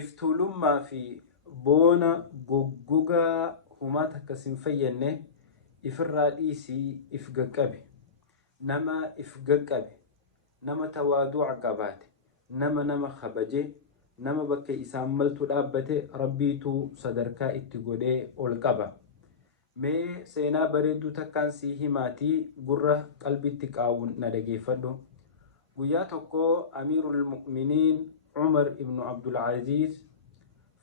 iftulummaa fi boona goggogaa humaa takka sin fayyadne ifirraa dhiisii if gaqqabe. Nama if gaqqabe, nama tawaadu'a qabaate, nama kabaje, nama bakka isaan maltu dhaabbate rabbiitu sadarkaa itti godhee ol qaba. Mee seenaa bareedduu takkaan sii himaatii gurra qalbitti qaawun na dhageeffadhu. Guyyaa tokko Amiirul Mu'miniin Umar ibn Abdul Aziz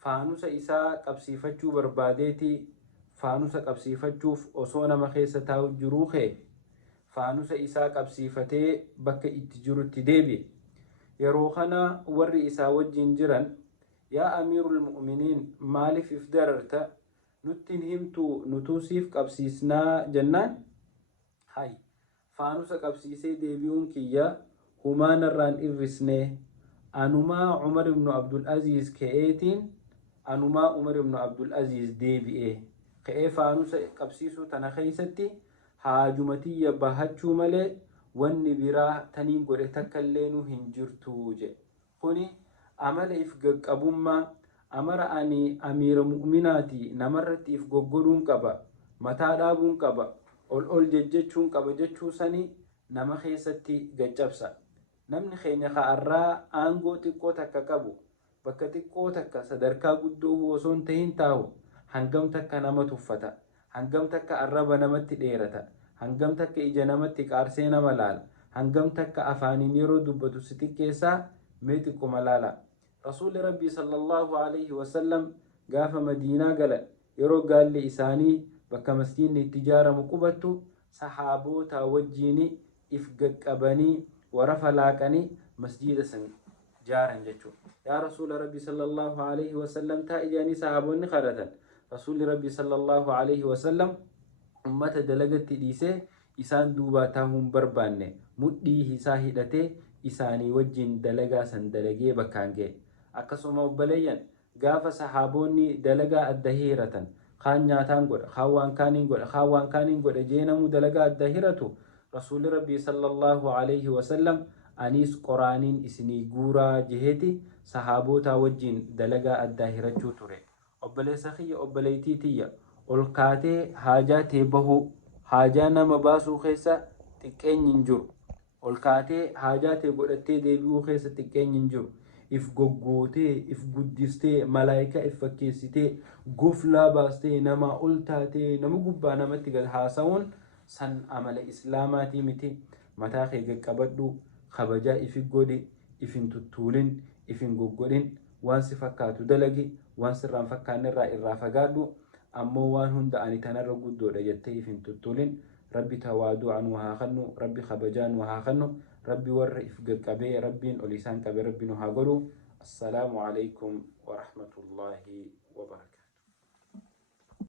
faanusa isaa qabsiifachuu barbaadeeti. Faanusa qabsiifachuuf osoo nama keessa taa'u jiruu kee faanusa isaa qabsiifatee bakka itti jirutti deebi'e. Yeroo kana warri isaa wajjin jiran, yaa Amiirul Mu'miniin maaliif if dararta? Nuttiin himtuu nutuu siif qabsiisnaa jennaan. Hay faanusa qabsiisee deebi'uun kiyya humaanarraan irrisnee anumaa Umar ibn Abdul Aziz ka'eetiin anumaa Umar ibn Abdul Aziz deebi'ee ka'ee faanusa qabsiisuu tana keessatti haajumatiyya bahachuu malee wanni biraa taniin godhe takka illee nu hin jirtu jedhe. Kuni amala if gaqqabummaa, amara ani amiira mu'minaati namarratti if goggoduun qaba, mataa dhaabuun qaba, ol jejjechuun qaba jechuu sanii nama keessatti gaccabsa. Namni keenya ka'arraa aangoo xiqqoo takka qabu, bakka xiqqoo takka sadarkaa guddoo osoo hin tahin taa'u hangam takka nama tuffata, hangam takka arraba namatti dheerata, hangam takka ija namatti qaarsee nama laala, hangam takka afaaniin yeroo dubbatu si xiqqeessaa mee xiqquma laala. Rasuulli Rabbii sallallahu alaihi wasallam gaafa Madiinaa galan yeroo gaalli isaanii bakka masjiidni itti ijaaramu qubattu sahaabota wajjiin if gaqqabanii warafa laaqanii masjiida san jaaran jechuudha. Yaa Rasuula Rabbii sallallahu alaihi wasallam taa'ijanii sahaabonni kadhatan. Rasuulli Rabbii sallallahu alaihi wasallam ummata dalagatti dhiisee isaan duubaa taa'uun barbaanne mudhii isaa hidhatee isaanii wajjin dalagaa san dalagee bakkaan ga'e. Akkasuma obboleeyyan gaafa sahaabonni dalagaa adda hiratan kaan nyaataan godha, kaan waan kaaniin godha, kaan waan kaaniin godha jeenamu dalagaa adda hiratu Rasuulli Rabbii sallallahu alaihi wasallam anis qoraaniin isinii guuraa jeheeti sahaabota wajjin dalagaa adda hirachuu ture. Obboleessa kiyya obboleettii tiyya ol kaatee haajaa tee bahuu, haajaa nama baasuu keessa xiqqeenyi hin jiru. Ol kaatee haajaa tee godhattee deebi'uu keessa xiqqeenyi hin jiru. If goggootee, if guddistee, malaayikaa if fakkeessitee, goflaa baastee, nama ol taatee, nama gubbaa namatti gad haasa'uun san amala islaamaatii miti. Mataa kee gaqqabadhu, kabajaa ifi godhi, ifin tuttuulin, ifin goggodhin, waan si fakkaatu dalagi, waan sirraan fakkaanne irraa fagaadhu. Ammoo waan hunda ani tanarra guddoodha jettee ifin tuttuulin. Rabbi tawaadu'an waa kennu, Rabbi kabajaan waa kennu, Rabbi warra if gaqqabee Rabbiin ol isaan qabe Rabbi nu haa godhu. Assalaamu alaykum wa rahmatullahi wa barakatuh.